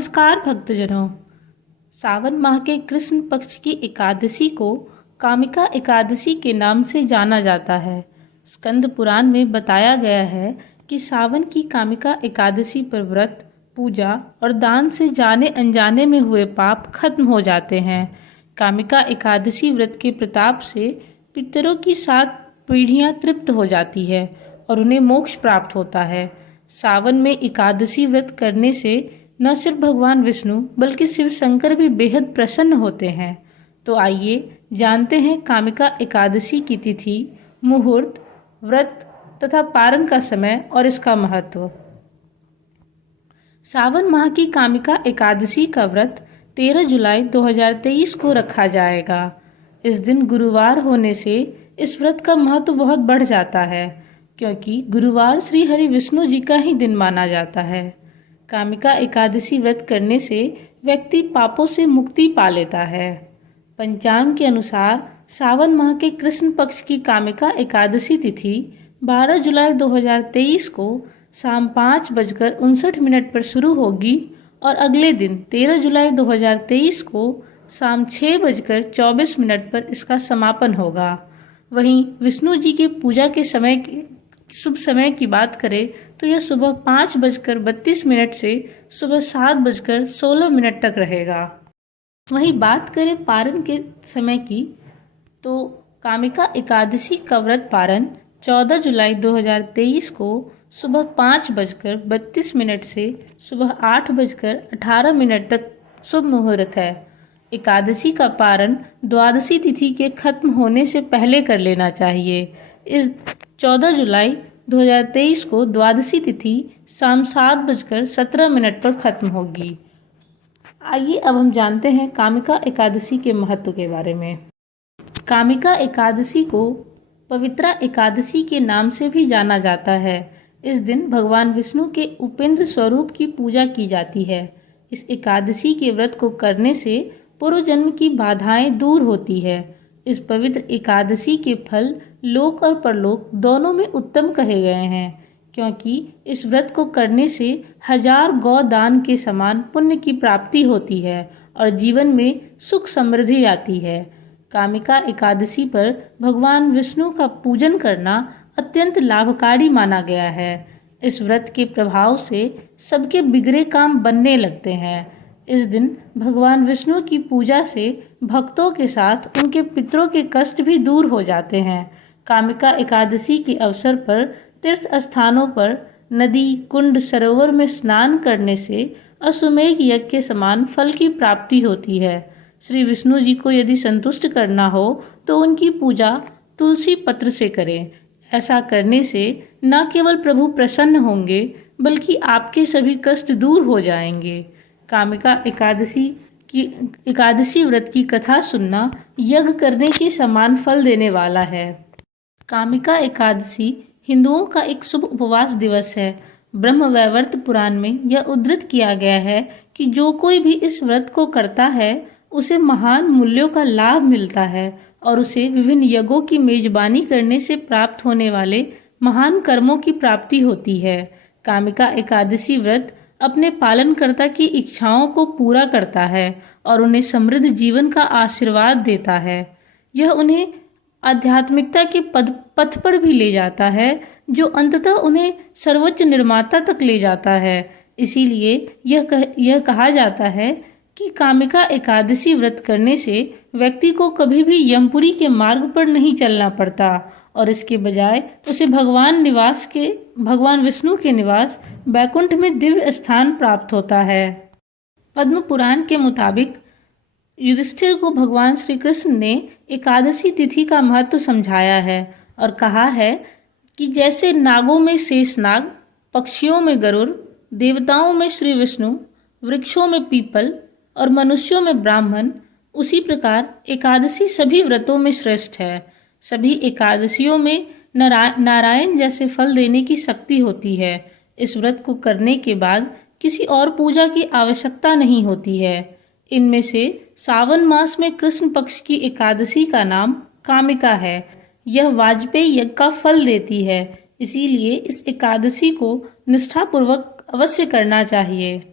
नमस्कार भक्तजनों। सावन माह के कृष्ण पक्ष की एकादशी को कामिका एकादशी के नाम से जाना जाता है। स्कंद पुराण में बताया गया है कि सावन की कामिका एकादशी पर व्रत, पूजा और दान से जाने अनजाने में हुए पाप खत्म हो जाते हैं। कामिका एकादशी व्रत के प्रताप से पितरों की 7 पीढ़ियां तृप्त हो जाती है और उन्हें मोक्ष प्राप्त होता है। सावन में एकादशी व्रत करने से न सिर्फ भगवान विष्णु बल्कि शिव शंकर भी बेहद प्रसन्न होते हैं। तो आइए जानते हैं कामिका एकादशी की तिथि, मुहूर्त, व्रत तथा पारण का समय और इसका महत्व। सावन माह की कामिका एकादशी का व्रत 13 जुलाई 2023 को रखा जाएगा। इस दिन गुरुवार होने से इस व्रत का महत्व बहुत बढ़ जाता है, क्योंकि गुरुवार श्री हरि विष्णु जी का ही दिन माना जाता है। कामिका एकादशी व्रत करने से व्यक्ति पापों से मुक्ति पा लेता है। पंचांग के अनुसार सावन माह के कृष्ण पक्ष की कामिका एकादशी तिथि 12 जुलाई 2023 को शाम 5:59 पर शुरू होगी और अगले दिन 13 जुलाई 2023 को शाम 6:24 पर इसका समापन होगा। वहीं विष्णु जी के पूजा के शुभ समय की बात करें तो यह सुबह 5:32 से सुबह 7:16 तक रहेगा। वहीं बात करें पारण के समय की तो कामिका एकादशी का व्रत पारण 14 जुलाई 2023 को सुबह 5:32 से सुबह 8:18 तक शुभ मुहूर्त है। एकादशी का पारण द्वादशी तिथि के खत्म होने से पहले कर लेना चाहिए। इस 14 जुलाई 2023 को द्वादशी तिथि शाम 7:17 पर खत्म होगी। आइए अब हम जानते हैं कामिका एकादशी के महत्व के बारे में। कामिका एकादशी को पवित्रा एकादशी के नाम से भी जाना जाता है। इस दिन भगवान विष्णु के उपेंद्र स्वरूप की पूजा की जाती है। इस एकादशी के व्रत को करने से पूर्व जन्म की बाधाएं दूर होती है। इस पवित्र एकादशी के फल लोक और परलोक दोनों में उत्तम कहे गए हैं, क्योंकि इस व्रत को करने से 1000 गौ दान के समान पुण्य की प्राप्ति होती है और जीवन में सुख समृद्धि आती है। कामिका एकादशी पर भगवान विष्णु का पूजन करना अत्यंत लाभकारी माना गया है। इस व्रत के प्रभाव से सबके बिगड़े काम बनने लगते हैं। इस दिन भगवान विष्णु की पूजा से भक्तों के साथ उनके पितरों के कष्ट भी दूर हो जाते हैं। कामिका एकादशी के अवसर पर तीर्थ स्थानों पर नदी, कुंड, सरोवर में स्नान करने से अश्वमेध यज्ञ के समान फल की प्राप्ति होती है। श्री विष्णु जी को यदि संतुष्ट करना हो तो उनकी पूजा तुलसी पत्र से करें। ऐसा करने से न केवल प्रभु प्रसन्न होंगे बल्कि आपके सभी कष्ट दूर हो जाएंगे। कामिका एकादशी व्रत की कथा सुनना यज्ञ करने के समान फल देने वाला है। कामिका एकादशी हिंदुओं का एक शुभ उपवास दिवस है। ब्रह्मवैवर्त पुराण में यह उद्धृत किया गया है कि जो कोई भी इस व्रत को करता है उसे महान मूल्यों का लाभ मिलता है और उसे विभिन्न यज्ञों की मेजबानी करने से प्राप्त होने वाले महान कर्मों की प्राप्ति होती है। कामिका एकादशी व्रत अपने पालनकर्ता की इच्छाओं को पूरा करता है और उन्हें समृद्ध जीवन का आशीर्वाद देता है। यह उन्हें आध्यात्मिकता के पथ पर भी ले जाता है, जो अंततः उन्हें सर्वोच्च निर्माता तक ले जाता है। इसीलिए यह कहा जाता है कि कामिका एकादशी व्रत करने से व्यक्ति को कभी भी यमपुरी के मार्ग पर नहीं चलना पड़ता और इसके बजाय उसे भगवान विष्णु के निवास बैकुंठ में दिव्य स्थान प्राप्त होता है। पद्म पुराण के मुताबिक युधिष्ठिर को भगवान श्री कृष्ण ने एकादशी तिथि का महत्व समझाया है और कहा है कि जैसे नागों में शेषनाग, पक्षियों में गरुड़, देवताओं में श्री विष्णु, वृक्षों में पीपल और मनुष्यों में ब्राह्मण, उसी प्रकार एकादशी सभी व्रतों में श्रेष्ठ है। सभी एकादशियों में नारायण जैसे फल देने की शक्ति होती है। इस व्रत को करने के बाद किसी और पूजा की आवश्यकता नहीं होती है। इनमें से सावन मास में कृष्ण पक्ष की एकादशी का नाम कामिका है। यह वाजपेयी यज्ञ का फल देती है, इसीलिए इस एकादशी को निष्ठापूर्वक अवश्य करना चाहिए।